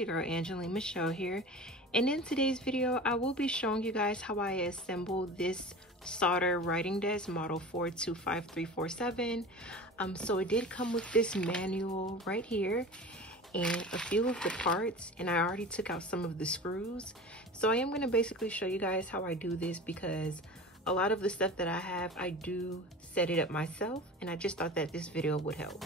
your girl Andjeleanemichelle here, and in today's video I will be showing you guys how I assemble this solder writing desk model 425347. So it did come with this manual right here and a few of the parts, and I already took out some of the screws. So I am going to basically show you guys how I do this, because a lot of the stuff that I have, I do set it up myself, and I just thought that this video would help.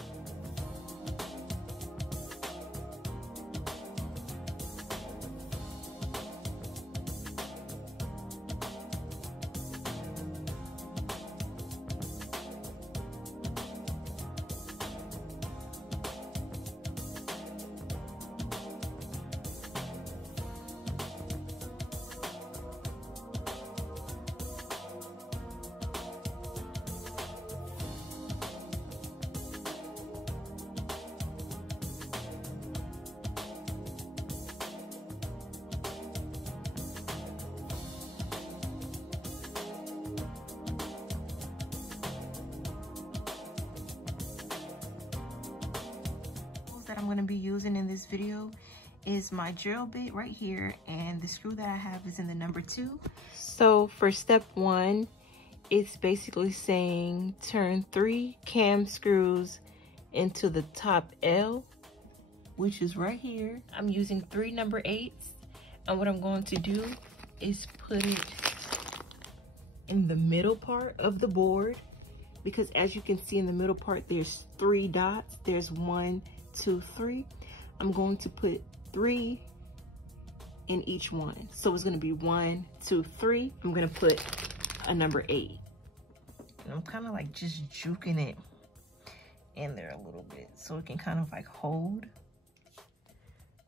That I'm going to be using in this video is my drill bit right here, and the screw that I have is in the number 2. So for step 1, it's basically saying turn 3 cam screws into the top L, which is right here. I'm using 3 number 8s, and what I'm going to do is put it in the middle part of the board, because as you can see in the middle part there's 3 dots. There's 1, 2, 3. I'm going to put 3 in each one. So it's going to be 1, 2, 3. I'm going to put a number 8. And I'm kind of like just juking it in there a little bit so it can kind of like hold.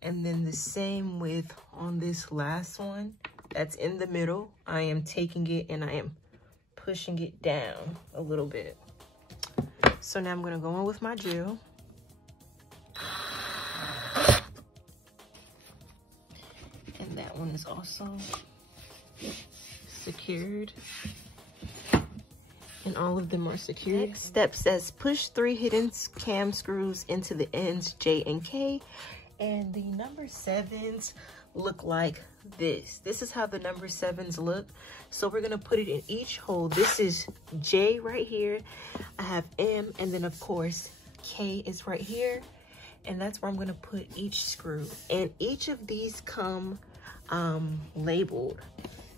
And then the same with on this last one that's in the middle. I am taking it and I am pushing it down a little bit. So now I'm going to go in with my drill. And that one is also secured, and all of them are secured. Next step says push 3 hidden cam screws into the ends J and K, and the number 7s look like this. This is how the number 7s look. So we're gonna put it in each hole. This is J right here. I have M, and then of course K is right here. And that's where I'm gonna put each screw. And each of these come labeled.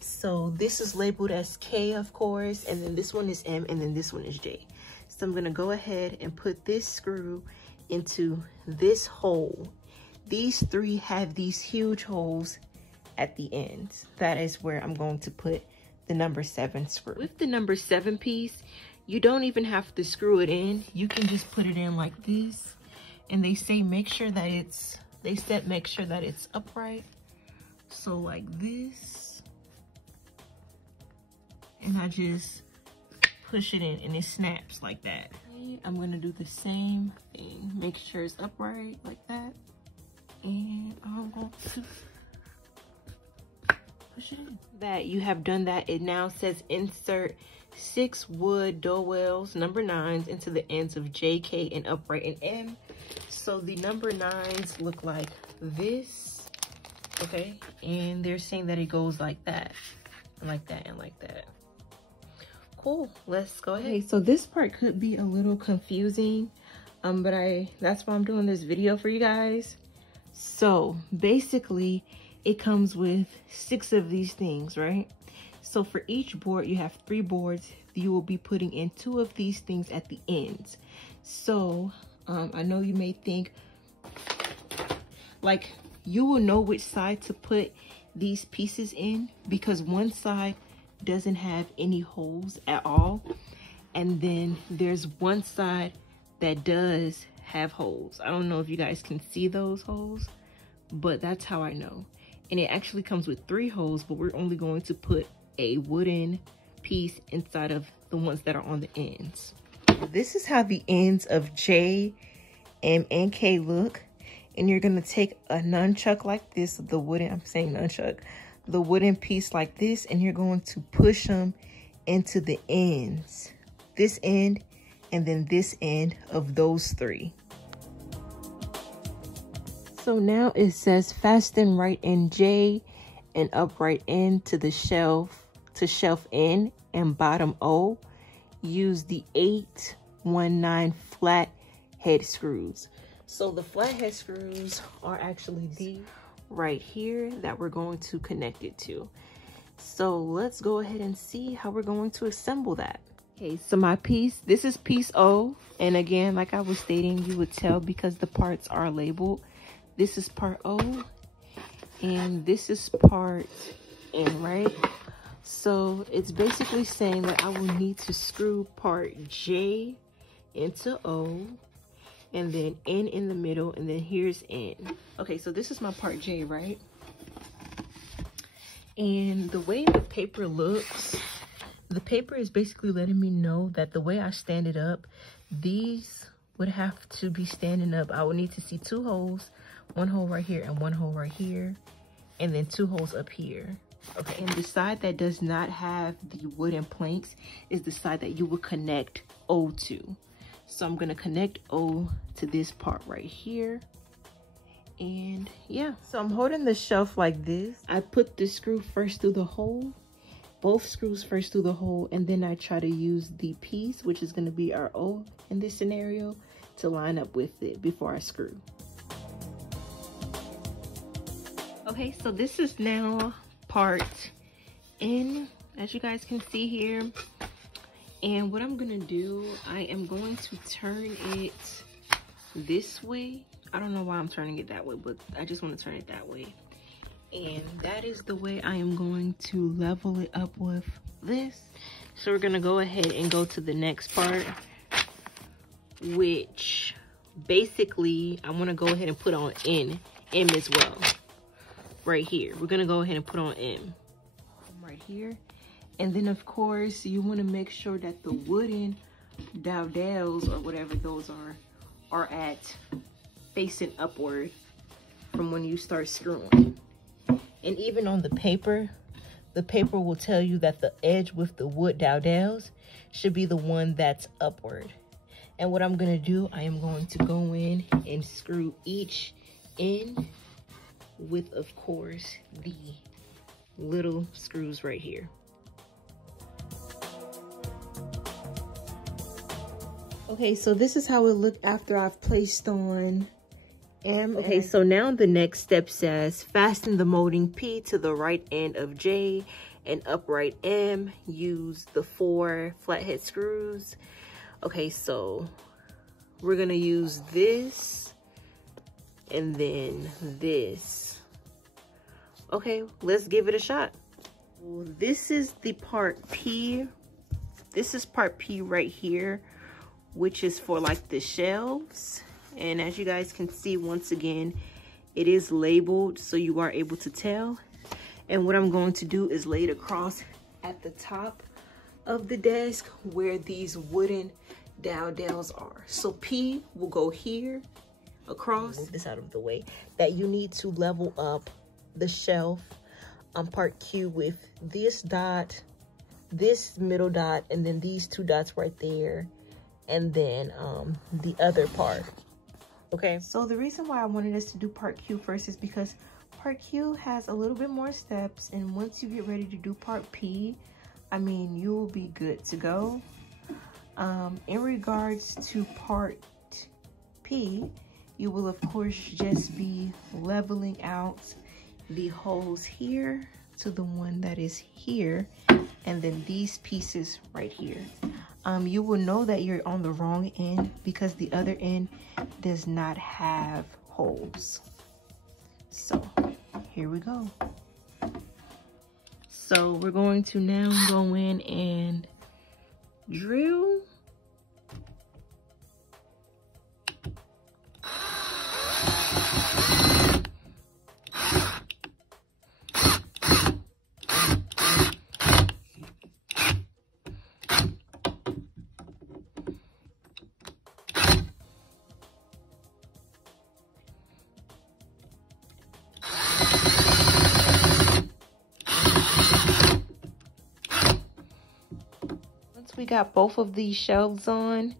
So this is labeled as K, of course, and then this one is M, and then this one is J. So I'm gonna go ahead and put this screw into this hole. These 3 have these huge holes at the ends. That is where I'm going to put the number 7 screw. With the number 7 piece, you don't even have to screw it in. You can just put it in like this. And they say make sure that it's, make sure that it's upright. So like this. And I just push it in and it snaps like that. I'm gonna do the same thing. Make sure it's upright like that. And I'm going to push it in. That you have done that, it now says insert 6 wood dowels number 9s into the ends of J, K, and upright and M. So the number 9s look like this, okay? And they're saying that it goes like that, and like that, and like that. Cool, let's go ahead. Okay, so this part could be a little confusing, but that's why I'm doing this video for you guys. So basically, it comes with 6 of these things, right? So for each board, you have 3 boards. You will be putting in 2 of these things at the ends. So I know you may think, like, you will know which side to put these pieces in, because one side doesn't have any holes at all. And then there's one side that does have holes. I don't know if you guys can see those holes, but that's how I know. And it actually comes with 3 holes, but we're only going to put a wooden piece inside of the ones that are on the ends. This is how the ends of J, M, and K look. And you're gonna take a nunchuck like this, the wooden, I'm saying nunchuck, the wooden piece like this, and you're going to push them into the ends. This end, and then this end of those 3. so now it says fasten right end J and upright end to the shelf N and bottom O. Use the 819 flat head screws. So the flat head screws are actually these right here that we're going to connect it to. So let's go ahead and see how we're going to assemble that. Okay, so my piece, this is piece O. And again, like I was stating, you would tell because the parts are labeled. This is part O and this is part N, right? So it's basically saying that I will need to screw part J into O and then N in the middle, and then here's N. Okay, so this is my part J, right? And the way the paper looks, the paper is basically letting me know that the way I stand it up, these would have to be standing up. I would need to see 2 holes, 1 hole right here and 1 hole right here, and then 2 holes up here. Okay, and the side that does not have the wooden planks is the side that you would connect O to. So I'm gonna connect O to this part right here. And yeah, so I'm holding the shelf like this. I put the screw first through the hole, both screws first through the hole, and then I try to use the piece, which is gonna be our O in this scenario, to line up with it before I screw. Okay, so this is now part N, as you guys can see here. And what I'm gonna do, I am going to turn it this way. I don't know why I'm turning it that way, but I just want to turn it that way. And that is the way I am going to level it up with this. So we're gonna go ahead and go to the next part, which basically I want to go ahead and put on M as well. Right here, we're gonna go ahead and put on M right here. And then of course you want to make sure that the wooden dowels or whatever those are at facing upward from when you start screwing. And even on the paper will tell you that the edge with the wood dowels should be the one that's upward. And what I'm gonna do, I am going to go in and screw each end with, of course, the little screws right here. Okay, so this is how it looked after I've placed on M. Okay, so now the next step says fasten the molding P to the right end of J and upright M. Use the 4 flathead screws. Okay, so we're gonna use this and then this. Okay, let's give it a shot. This is the part P. This is part P right here, which is for like the shelves. And as you guys can see, once again, it is labeled so you are able to tell. And what I'm going to do is lay it across at the top of the desk where these wooden dowels are. So P will go here across. Move this out of the way. That you need to level up the shelf on part Q with this dot, this middle dot, and then these 2 dots right there, and then the other part. Okay, so the reason why I wanted us to do part Q first is because part Q has a little bit more steps, and once you get ready to do part P, I mean, you will be good to go. In regards to part P, you will of course just be leveling out the holes here to the one that is here, and then these pieces right here. You will know that you're on the wrong end because the other end does not have holes. So here we go. So we're going to now go in and drill. We got both of these shelves on.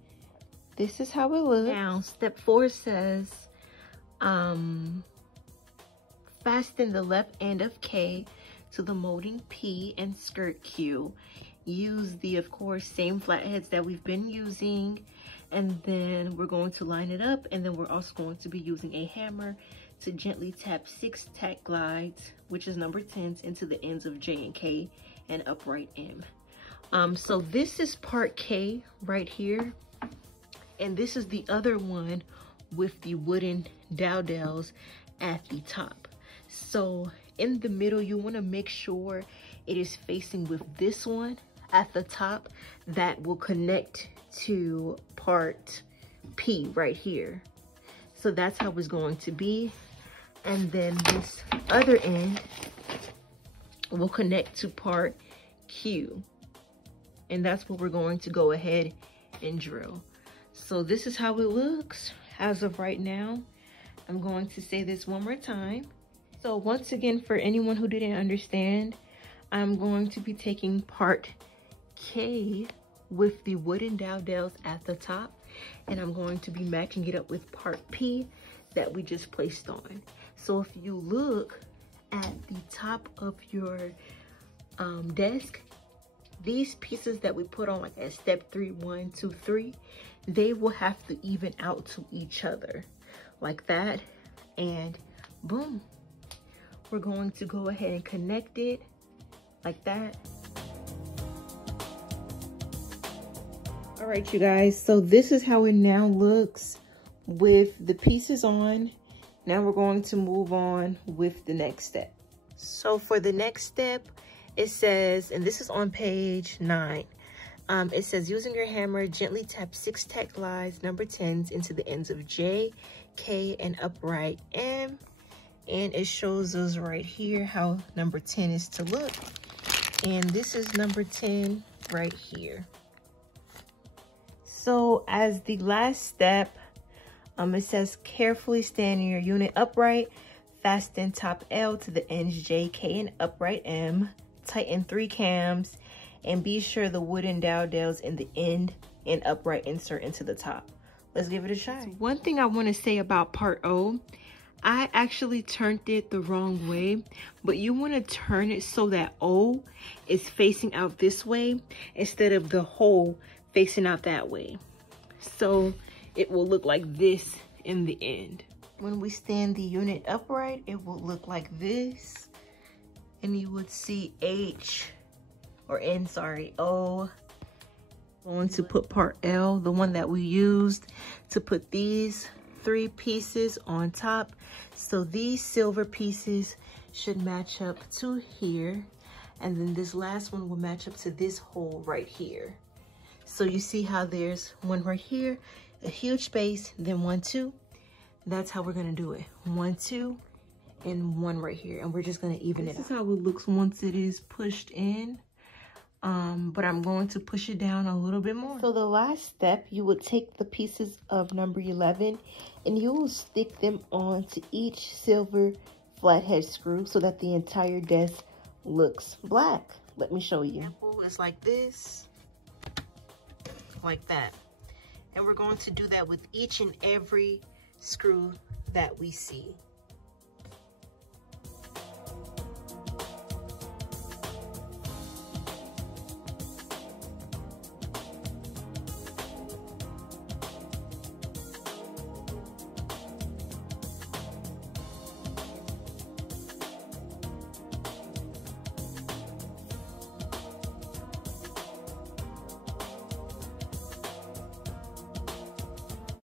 This is how it looks. Now, step 4 says Fasten the left end of K to the molding P and skirt Q. Use the, of course, same flatheads that we've been using. And then we're going to line it up, and then we're also going to be using a hammer to gently tap 6 tack glides, which is number 10s, into the ends of J and K and upright M. So this is part K right here, and this is the other one with the wooden dowels at the top. So in the middle, you want to make sure it is facing with this one at the top that will connect to part P right here. So that's how it's going to be. And then this other end will connect to part Q. And that's what we're going to go ahead and drill. So this is how it looks as of right now. I'm going to say this one more time. So once again, for anyone who didn't understand, I'm going to be taking part K with the wooden dowels at the top, and I'm going to be matching it up with part P that we just placed on. So if you look at the top of your desk, these pieces that we put on like at step 3, 1, 2, 3, they will have to even out to each other like that, and boom, we're going to go ahead and connect it like that. All right, you guys, so this is how it now looks with the pieces on. Now we're going to move on with the next step. So for the next step, it says, and this is on page 9, it says, using your hammer, gently tap 6 tack glides, number 10s, into the ends of J, K, and upright M. And it shows us right here how number 10 is to look. And this is number 10 right here. So as the last step, it says, carefully stand your unit upright, fasten top L to the ends J, K, and upright M, tighten 3 cams, and be sure the wooden dowels in the end and upright insert into the top. Let's give it a shot. So one thing I want to say about part O, I actually turned it the wrong way, but you want to turn it so that O is facing out this way instead of the hole facing out that way. So it will look like this in the end. When we stand the unit upright, it will look like this. And you would see O. Going to put part L, the one that we used to put these 3 pieces on top. So these silver pieces should match up to here. And then this last one will match up to this hole right here. So you see how there's one right here, a huge space, then 1, 2. That's how we're gonna do it. 1, 2, and 1 right here. And we're just gonna even it out. This is how it looks once it is pushed in. But I'm going to push it down a little bit more. So the last step, you would take the pieces of number 11 and you will stick them onto each silver flathead screw so that the entire desk looks black. Let me show you. Example is like this, like that. And we're going to do that with each and every screw that we see.